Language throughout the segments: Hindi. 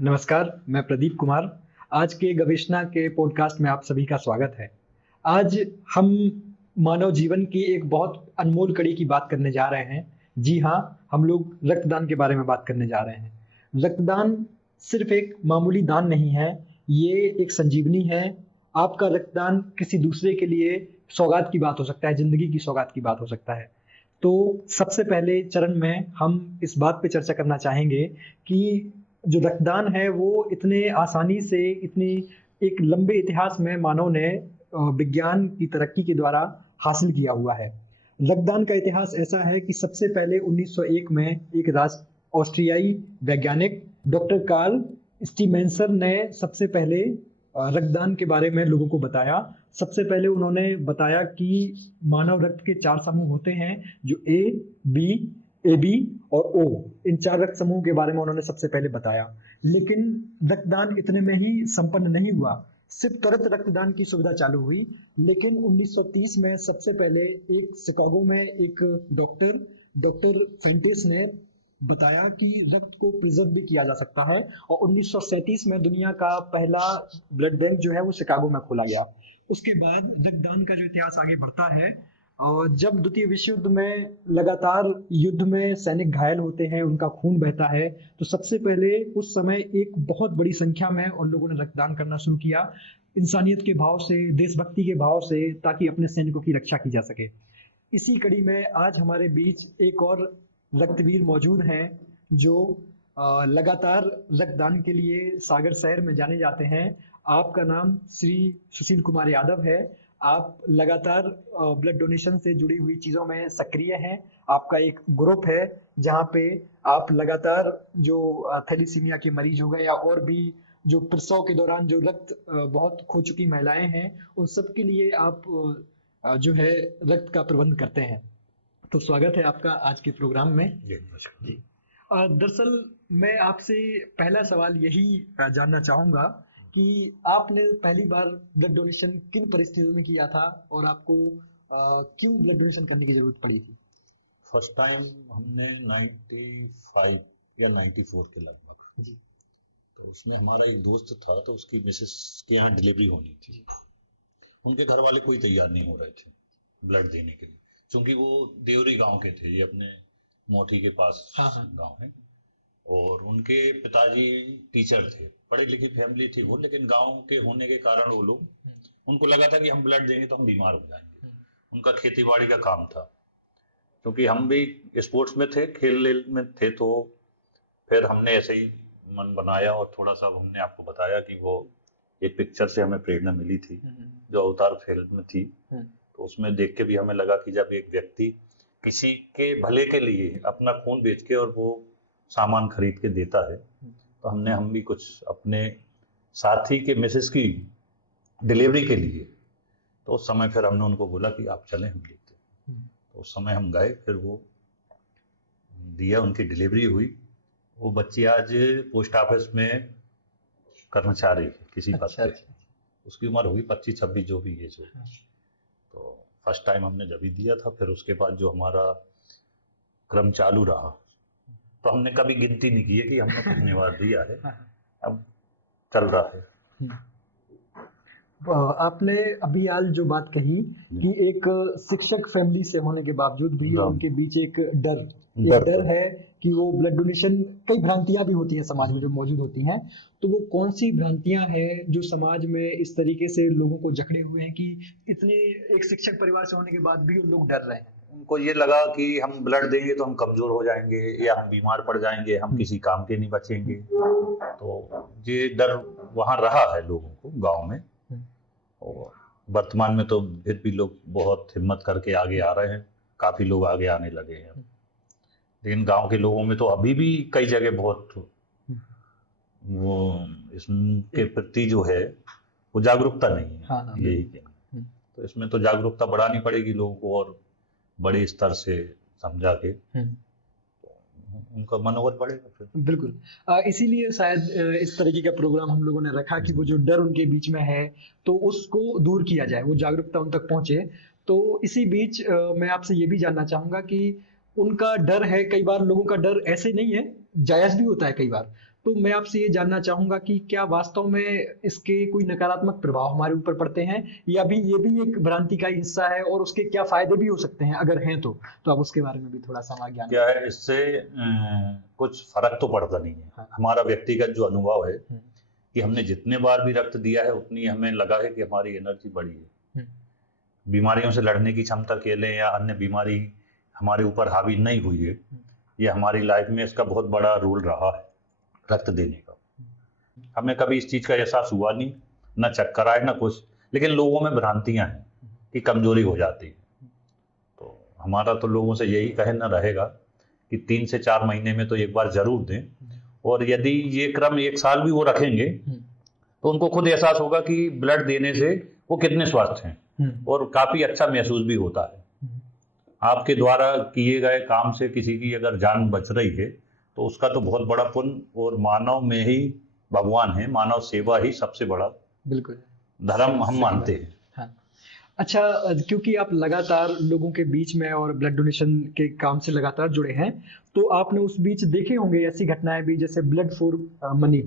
नमस्कार, मैं प्रदीप कुमार। आज के गवेषणा के पॉडकास्ट में आप सभी का स्वागत है। आज हम मानव जीवन की एक बहुत अनमोल कड़ी की बात करने जा रहे हैं। जी हाँ, हम लोग रक्तदान के बारे में बात करने जा रहे हैं। रक्तदान सिर्फ एक मामूली दान नहीं है, ये एक संजीवनी है। आपका रक्तदान किसी दूसरे के लिए सौगात की बात हो सकता है, ज़िंदगी की सौगात की बात हो सकता है। तो सबसे पहले चरण में हम इस बात पे चर्चा करना चाहेंगे कि जो रक्तदान है वो इतने आसानी से इतनी एक लंबे इतिहास में मानव ने विज्ञान की तरक्की के द्वारा हासिल किया हुआ है। रक्तदान का इतिहास ऐसा है कि सबसे पहले 1901 में एक ऑस्ट्रियाई वैज्ञानिक डॉक्टर कार्ल स्टीमेंसर ने सबसे पहले रक्तदान के बारे में लोगों को बताया। सबसे पहले उन्होंने बताया कि मानव रक्त के 4 समूह होते हैं, जो ए, बी, AB और O, इन 4 रक्त समूह के बारे में उन्होंने सबसे पहले बताया। लेकिन रक्तदान इतने में ही संपन्न नहीं हुआ, सिर्फ त्वरित रक्तदान की सुविधा चालू हुई। लेकिन 1930 में सबसे पहले एक शिकागो में एक डॉक्टर फेंटिस ने बताया कि रक्त को प्रिजर्व भी किया जा सकता है, और 1937 में दुनिया का पहला ब्लड बैंक जो है वो शिकागो में खोला गया। उसके बाद रक्तदान का जो इतिहास आगे बढ़ता है, और जब द्वितीय विश्व युद्ध में लगातार युद्ध में सैनिक घायल होते हैं, उनका खून बहता है, तो सबसे पहले उस समय एक बहुत बड़ी संख्या में उन लोगों ने रक्तदान करना शुरू किया, इंसानियत के भाव से, देशभक्ति के भाव से, ताकि अपने सैनिकों की रक्षा की जा सके। इसी कड़ी में आज हमारे बीच एक और रक्तवीर मौजूद हैं जो लगातार रक्तदान के लिए सागर शहर में जाने जाते हैं। आपका नाम श्री सुशील कुमार यादव है। आप लगातार ब्लड डोनेशन से जुड़ी हुई चीज़ों में सक्रिय हैं। आपका एक ग्रुप है जहां पे आप लगातार जो थैलीसीमिया के मरीज हो गए या और भी जो प्रसव के दौरान जो रक्त बहुत खो चुकी महिलाएं हैं, उन सब के लिए आप जो है रक्त का प्रबंध करते हैं। तो स्वागत है आपका आज के प्रोग्राम में। जी। दरअसल मैं आपसे पहला सवाल यही जानना चाहूँगा कि आपने पहली बार ब्लड डोनेशन किन परिस्थितियों में किया था, और आपको क्यों ब्लड डोनेशन करने की जरूरत पड़ी थी? फर्स्ट टाइम हमने 95 या 94 के लगभग जी। तो उसमें हमारा एक दोस्त था, तो उसकी मिसेस के यहाँ डिलीवरी होनी थी। उनके घर वाले कोई तैयार नहीं हो रहे थे ब्लड देने के लिए, क्योंकि वो देवरी गांव के थे, ये अपने मोठी के पास गांव है, और उनके पिताजी टीचर थे, पढ़ी लिखी फैमिली थी वो, लेकिन गांव के होने के कारण वो लोग, उनको लगा था कि हम ब्लड देंगे तो हम बीमार हो जाएंगे। उनका खेती बाड़ी का काम था, क्योंकि हम भी स्पोर्ट्स में थे, खेल में थे, तो फिर हमने ऐसे ही मन बनाया और थोड़ा सा हमने आपको बताया कि वो एक पिक्चर से हमें प्रेरणा मिली थी जो अवतार फिल्म में थी। तो उसमें देख के भी हमें लगा कि जब एक व्यक्ति किसी के भले के लिए अपना खून बेच के और वो सामान खरीद के देता है, तो हम भी कुछ अपने साथी के मिसेस की डिलीवरी के लिए, तो उस समय फिर हमने उनको बोला कि आप चलें, हम देते हैं। तो उस समय हम गए, फिर वो दिया, उनकी डिलीवरी हुई। वो बच्ची आज पोस्ट ऑफिस में कर्मचारी है किसी पद पे। उसकी उम्र हुई 25-26 जो भी एज हो। तो फर्स्ट टाइम हमने जब ही दिया था, फिर उसके बाद जो हमारा क्रम चालू रहा, तो हमने कभी गिनती नहीं की है कि हमने कितनी बार दिया है, अब चल रहा है। आपने अभी आज जो बात कही कि एक शिक्षक फैमिली से होने के बावजूद भी उनके बीच एक डर है कि वो ब्लड डोनेशन, कई भ्रांतियां भी होती हैं समाज में जो मौजूद होती हैं, तो वो कौन सी भ्रांतियां हैं जो समाज में इस तरीके से लोगों को जकड़े हुए हैं कि इतने एक शिक्षक परिवार से होने के बाद भी उन लोग डर रहे हैं? उनको ये लगा कि हम ब्लड देंगे तो हम कमजोर हो जाएंगे, या हम बीमार पड़ जाएंगे, हम किसी काम के नहीं बचेंगे। तो ये डर वहाँ रहा है लोगों को गाँव में, और वर्तमान में तो फिर भी लोग बहुत हिम्मत करके आगे आ रहे हैं, काफी लोग आगे आने लगे हैं। लेकिन गांव के लोगों में तो अभी भी कई जगह बहुत वो इसके प्रति जो है वो जागरूकता नहीं है। यही कहना। तो इसमें तो जागरूकता बढ़ानी पड़ेगी लोगों को, और बड़े स्तर से समझा के उनका मनोबल बढ़ेगा फिर। बिल्कुल, इसीलिए शायद इस तरीके का प्रोग्राम हम लोगों ने रखा कि वो जो डर उनके बीच में है तो उसको दूर किया जाए, वो जागरूकता उन तक पहुंचे। तो इसी बीच मैं आपसे ये भी जानना चाहूंगा कि उनका डर है, कई बार लोगों का डर ऐसे नहीं है, जायज भी होता है कई बार, तो मैं आपसे ये जानना चाहूंगा कि क्या वास्तव में इसके कोई नकारात्मक प्रभाव हमारे ऊपर पड़ते हैं, या भी ये भी एक भ्रांति का ही हिस्सा है और उसके क्या फायदे भी हो सकते हैं अगर हैं तो आप उसके बारे में भी थोड़ा सा हमारा ज्ञान क्या है, इससे कुछ फर्क तो पड़ता नहीं है। हाँ। हमारा व्यक्तिगत जो अनुभव है हम्म, कि हमने जितने बार भी रक्त दिया है उतनी हमें लगा है कि हमारी एनर्जी बढ़ी है। हम्म, बीमारियों से लड़ने की क्षमता कह लें या अन्य बीमारी हमारे ऊपर हावी नहीं हुई है। ये हमारी लाइफ में इसका बहुत बड़ा रोल रहा है रक्त देने का। हमें कभी इस चीज का एहसास हुआ नहीं, ना चक्कर आए ना कुछ, लेकिन लोगों में भ्रांतियां हैं कि कमजोरी हो जाती है। तो हमारा तो लोगों से यही कहना रहेगा कि 3 से 4 महीने में तो एक बार जरूर दें, और यदि ये क्रम 1 साल भी वो रखेंगे तो उनको खुद एहसास होगा कि ब्लड देने से वो कितने स्वस्थ हैं, और काफी अच्छा महसूस भी होता है। आपके द्वारा किए गए काम से किसी की अगर जान बच रही है तो उसका तो बहुत बड़ा पुण्य, और मानव में ही भगवान है, मानव सेवा ही सबसे बड़ा बिल्कुल धर्म हम सही मानते बात। हैं। हाँ। अच्छा, क्योंकि आप लगातार लोगों के बीच में और ब्लड डोनेशन के काम से लगातार जुड़े हैं, तो आपने उस बीच देखे होंगे ऐसी घटनाएं भी, जैसे ब्लड फॉर मनी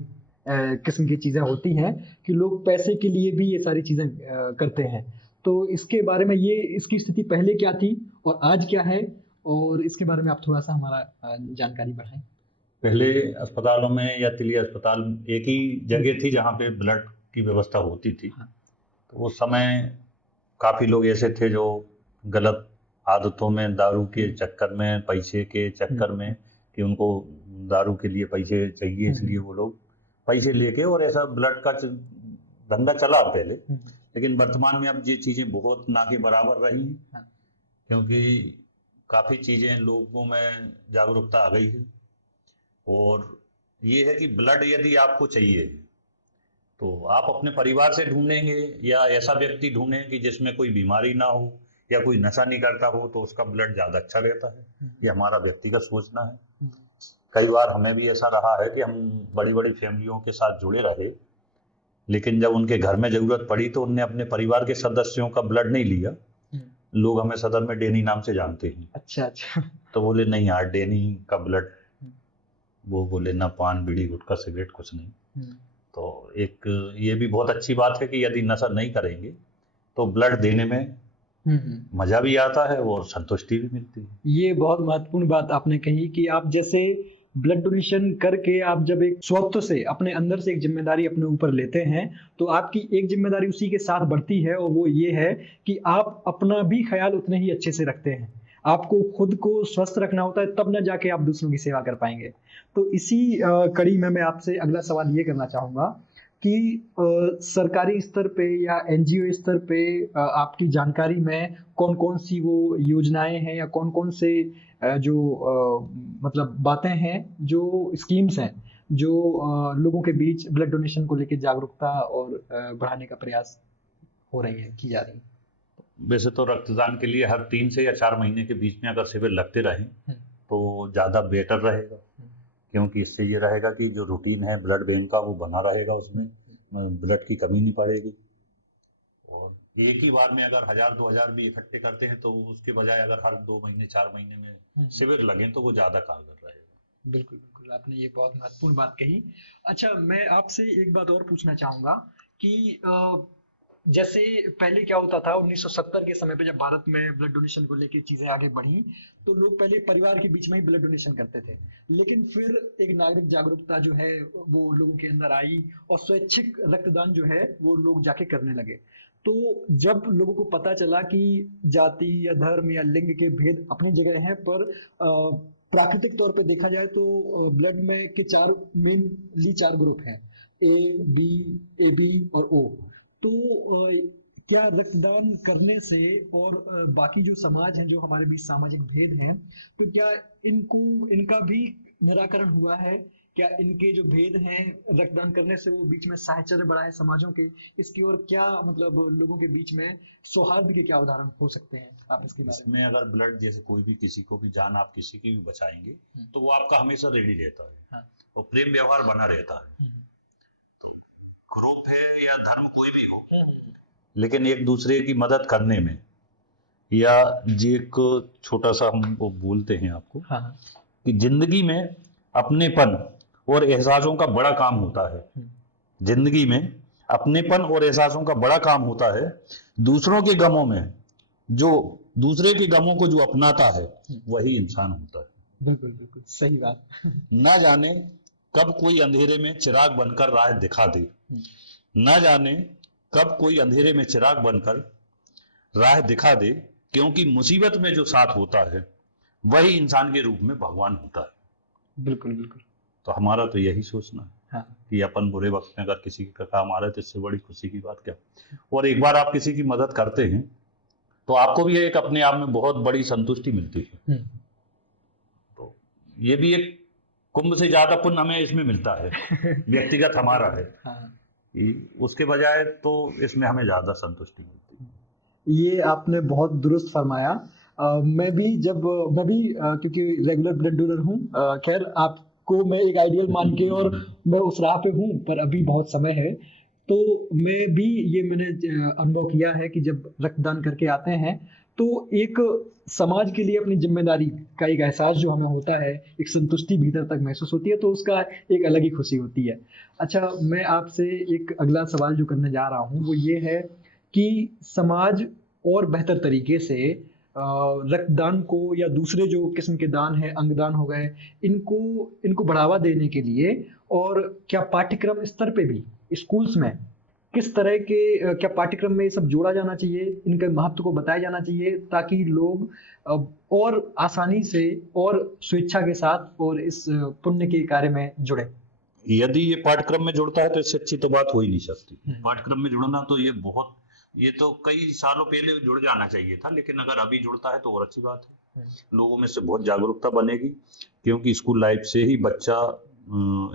किस्म की चीजें होती हैं कि लोग पैसे के लिए भी ये सारी चीजें करते हैं। तो इसके बारे में, ये इसकी स्थिति पहले क्या थी और आज क्या है, और इसके बारे में आप थोड़ा सा हमारा जानकारी बढ़ाएं। पहले अस्पतालों में या तिलिया अस्पताल एक ही जगह थी जहाँ पे ब्लड की व्यवस्था होती थी। हाँ। तो उस समय काफी लोग ऐसे थे जो गलत आदतों में, दारू के चक्कर में, पैसे के चक्कर में, कि उनको दारू के लिए पैसे चाहिए इसलिए वो लोग पैसे लेके, और ऐसा ब्लड का धंधा चला पहले। लेकिन वर्तमान में अब ये चीजें बहुत ना के बराबर रही हैं, हाँ। क्योंकि काफी चीजें लोगों में जागरूकता आ गई है। और ये है कि ब्लड यदि आपको चाहिए तो आप अपने परिवार से ढूंढेंगे या ऐसा व्यक्ति ढूंढें कि जिसमें कोई बीमारी ना हो या कोई नशा नहीं करता हो, तो उसका ब्लड ज्यादा अच्छा रहता है। ये हमारा व्यक्तिगत सोचना है। कई बार हमें भी ऐसा रहा है कि हम बड़ी बड़ी फैमिलियों के साथ जुड़े रहे, लेकिन जब उनके घर में जरूरत पड़ी तो उनने अपने परिवार के सदस्यों का ब्लड नहीं लिया। लोग हमें सदर में डेनी नाम से जानते हैं। अच्छा अच्छा। तो बोले नहीं यार, डेनी का ब्लड, वो बोले ना पान बीड़ी गुटखा सिगरेट कुछ नहीं। तो एक ये भी बहुत अच्छी बात है कि यदि नशा नहीं करेंगे तो ब्लड देने में मजा भी आता है और संतुष्टि भी मिलती है। ये बहुत महत्वपूर्ण बात आपने कही कि आप जैसे ब्लड डोनेशन करके आप जब एक स्वत्व से, अपने अंदर से एक जिम्मेदारी अपने ऊपर लेते हैं, तो आपकी एक जिम्मेदारी उसी के साथ बढ़ती है, और वो ये है कि आप अपना भी ख्याल उतने ही अच्छे से रखते हैं। आपको खुद को स्वस्थ रखना होता है, तब न जाके आप दूसरों की सेवा कर पाएंगे। तो इसी कड़ी में मैं आपसे अगला सवाल ये करना चाहूँगा कि सरकारी स्तर पे या एनजीओ स्तर पे आपकी जानकारी में कौन कौन सी वो योजनाएं हैं या कौन कौन से जो मतलब बातें हैं, जो स्कीम्स हैं, जो लोगों के बीच ब्लड डोनेशन को लेकर जागरूकता और बढ़ाने का प्रयास हो रही है, की जा रही है। वैसे तो रक्तदान के लिए हर 3 से या 4 महीने के बीच में अगर शिविर लगते रहें तो ज़्यादा बेटर रहेगा, क्योंकि इससे ये रहेगा कि जो रूटीन है ब्लड बैंक का वो बना रहेगा, उसमें ब्लड की कमी नहीं पड़ेगी। और एक ही बार में अगर 1000-2000 भी इकट्ठे करते हैं तो उसके बजाय अगर हर 2 महीने 4 महीने में शिविर लगें तो वो ज़्यादा कारगर रहेगा। बिल्कुल बिल्कुल, आपने ये बहुत महत्वपूर्ण बात कही। अच्छा, मैं आपसे एक बात और पूछना चाहूँगा कि जैसे पहले क्या होता था 1970 के समय पे, जब भारत में ब्लड डोनेशन को लेके चीजें आगे बढ़ी, तो लोग पहले परिवार के बीच में ही ब्लड डोनेशन करते थे। लेकिन फिर एक नागरिक जागरूकता जो है वो लोगों के अंदर आई, और स्वैच्छिक रक्तदान जो है वो लोग जाके करने लगे। तो जब लोगों को पता चला कि जाति या धर्म या लिंग के भेद अपनी जगह हैं, पर प्राकृतिक तौर पे देखा जाए तो ब्लड में के 4 मेनली 4 ग्रुप हैं, ए बी, ए बी और ओ। तो क्या रक्तदान करने से और बाकी जो समाज हैं, जो हमारे बीच सामाजिक भेद हैं, तो क्या इनका भी निराकरण हुआ है? क्या इनके जो भेद हैं रक्तदान करने से वो बीच में साहचर्य बढ़ा है समाजों के? इसकी ओर क्या मतलब लोगों के बीच में सौहार्द के क्या उदाहरण हो सकते हैं, आप इसके बारे में? इसमें अगर ब्लड जैसे कोई भी किसी को भी जान आप किसी की भी बचाएंगे तो वो आपका हमेशा रेडी रहता है। हाँ। और प्रेम व्यवहार बना रहता है। ग्रुप है या धर्म कोई भी हो, लेकिन एक दूसरे की मदद करने में, या जी एक छोटा सा हम वो बोलते हैं आपको हाँ। कि जिंदगी में अपनेपन और एहसासों का बड़ा काम होता है। जिंदगी में अपनेपन और एहसासों का बड़ा काम होता है। दूसरों के गमों में जो दूसरे के गमों को जो अपनाता है वही इंसान होता है। बिल्कुल बिल्कुल सही बात। ना जाने कब कोई अंधेरे में चिराग बनकर राह दिखा दे, ना जाने कब कोई अंधेरे में चिराग बनकर राह दिखा दे, क्योंकि मुसीबत में जो साथ होता है वही इंसान के रूप में भगवान होता है। बिल्कुल बिल्कुल। तो हमारा तो यही सोचना है हाँ कि अपन बुरे वक्त में अगर किसी का काम आ रहा है तो इससे बड़ी खुशी की बात क्या। और एक बार आप किसी की मदद करते हैं तो आपको भी एक अपने आप में बहुत बड़ी संतुष्टि मिलती है। तो ये भी एक कुंभ से ज्यादा पुण्य हमें इसमें मिलता है, व्यक्तिगत हमारा है। हाँ। उसके बजाय तो इसमें हमें ज्यादा संतुष्टि मिलती है। ये आपने बहुत दुरुस्त फरमाया। मैं भी क्योंकि रेगुलर ब्लड डोनर हूँ, खैर आपको मैं एक आइडियल मान के और मैं उस राह पे हूँ, पर अभी बहुत समय है। तो मैंने अनुभव किया है कि जब रक्तदान करके आते हैं तो एक समाज के लिए अपनी जिम्मेदारी का एक एहसास जो हमें होता है, एक संतुष्टि भीतर तक महसूस होती है, तो उसका एक अलग ही खुशी होती है। अच्छा, मैं आपसे एक अगला सवाल जो करने जा रहा हूँ वो ये है कि समाज और बेहतर तरीके से रक्तदान को या दूसरे जो किस्म के दान है, अंगदान हो गए, इनको बढ़ावा देने के लिए, और क्या पाठ्यक्रम स्तर पे भी स्कूल्स में किस तरह के क्या पाठ्यक्रम में ये सब जोड़ा जाना चाहिए, इनके महत्व को बताया जाना चाहिए, ताकि लोग और आसानी से और स्वेच्छा के साथ और इस पुण्य के कार्य में जुड़े। यदि ये पाठ्यक्रम में जुड़ता है तो इससे अच्छी तो बात हो ही नहीं सकती। पाठ्यक्रम में जुड़ना तो ये तो कई सालों पहले जुड़ जाना चाहिए था, लेकिन अगर अभी जुड़ता है तो और अच्छी बात है। लोगों में से बहुत जागरूकता बनेगी, क्योंकि स्कूल लाइफ से ही बच्चा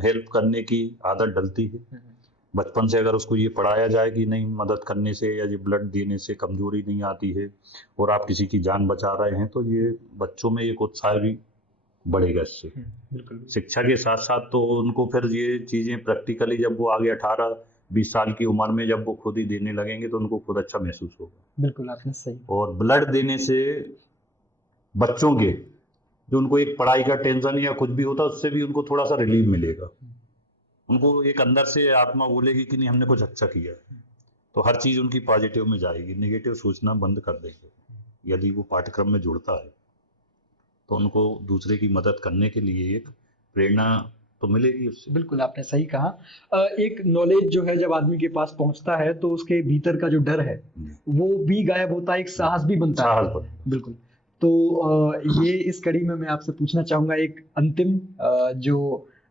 हेल्प करने की आदत डलती है। बचपन से अगर उसको ये पढ़ाया जाए कि नहीं, मदद करने से या ये ब्लड देने से कमजोरी नहीं आती है और आप किसी की जान बचा रहे हैं, तो ये बच्चों में एक उत्साह भी बढ़ेगा इससे। शिक्षा के साथ साथ तो उनको फिर ये चीजें प्रैक्टिकली जब वो आगे 18-20 साल की उम्र में जब वो खुद ही देने लगेंगे तो उनको खुद अच्छा महसूस होगा। बिल्कुल, आपने सही। और ब्लड देने से बच्चों के जो उनको एक पढ़ाई का टेंशन या कुछ भी होता है उससे भी उनको थोड़ा सा रिलीफ मिलेगा। उनको एक अंदर से आत्मा बोलेगी कि नहीं, हमने कुछ अच्छा किया, तो हर चीज उनकी पॉजिटिव में जाएगी, नेगेटिव सोचना बंद कर देंगे। यदि वो पाठ्यक्रम में जुड़ता है तो उनको दूसरे की मदद करने के लिए एक प्रेरणा तो मिलेगी उससे। बिल्कुल, आपने सही कहा। एक नॉलेज जो है जब आदमी के पास पहुंचता है तो उसके भीतर का जो डर है वो भी गायब होता है, एक साहस भी बनता है। बिल्कुल। तो ये इस कड़ी में मैं आपसे पूछना चाहूंगा एक अंतिम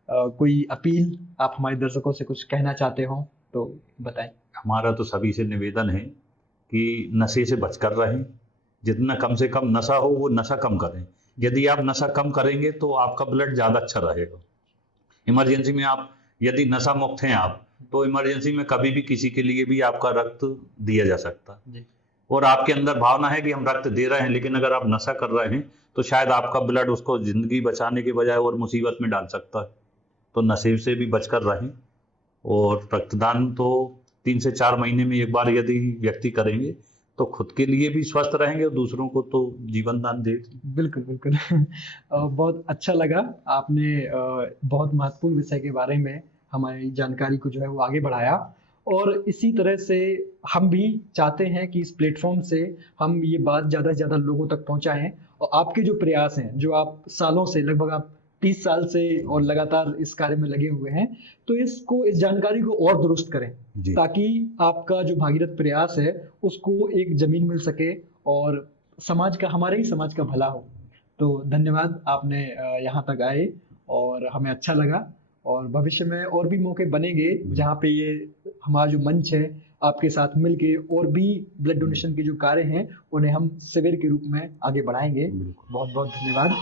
कोई अपील आप हमारे दर्शकों से कुछ कहना चाहते हो तो बताएं। हमारा तो सभी से निवेदन है कि नशे से बचकर रहें, जितना कम से कम नशा हो वो नशा कम करें। यदि आप नशा कम करेंगे तो आपका ब्लड ज्यादा अच्छा रहेगा। इमरजेंसी में आप यदि नशा मुक्त हैं आप, तो इमरजेंसी में कभी भी किसी के लिए भी आपका रक्त दिया जा सकता है। और आपके अंदर भावना है कि हम रक्त दे रहे हैं, लेकिन अगर आप नशा कर रहे हैं तो शायद आपका ब्लड उसको जिंदगी बचाने के बजाय और मुसीबत में डाल सकता है। तो नशे से भी बचकर रहें। और रक्तदान तो 3 से 4 महीने में एक बार यदि व्यक्ति करेंगे तो खुद के लिए भी स्वस्थ रहेंगे और दूसरों को तो जीवन दान दे। बिल्कुल बिल्कुल। बहुत अच्छा लगा, आपने बहुत महत्वपूर्ण विषय के बारे में हमारी जानकारी को जो है वो आगे बढ़ाया। और इसी तरह से हम भी चाहते हैं कि इस प्लेटफॉर्म से हम ये बात ज़्यादा से ज़्यादा लोगों तक पहुंचाएं। और आपके जो प्रयास हैं, जो आप सालों से, लगभग आप 30 साल से और लगातार इस कार्य में लगे हुए हैं, तो इस जानकारी को और दुरुस्त करें, ताकि आपका जो भागीरथ प्रयास है उसको एक जमीन मिल सके और हमारे ही समाज का भला हो। तो धन्यवाद, आपने यहाँ तक आए और हमें अच्छा लगा। और भविष्य में और भी मौके बनेंगे जहाँ पे ये हमारा जो मंच है आपके साथ मिलके और भी ब्लड डोनेशन के जो कार्य हैं उन्हें हम शिविर के रूप में आगे बढ़ाएंगे। बहुत बहुत धन्यवाद।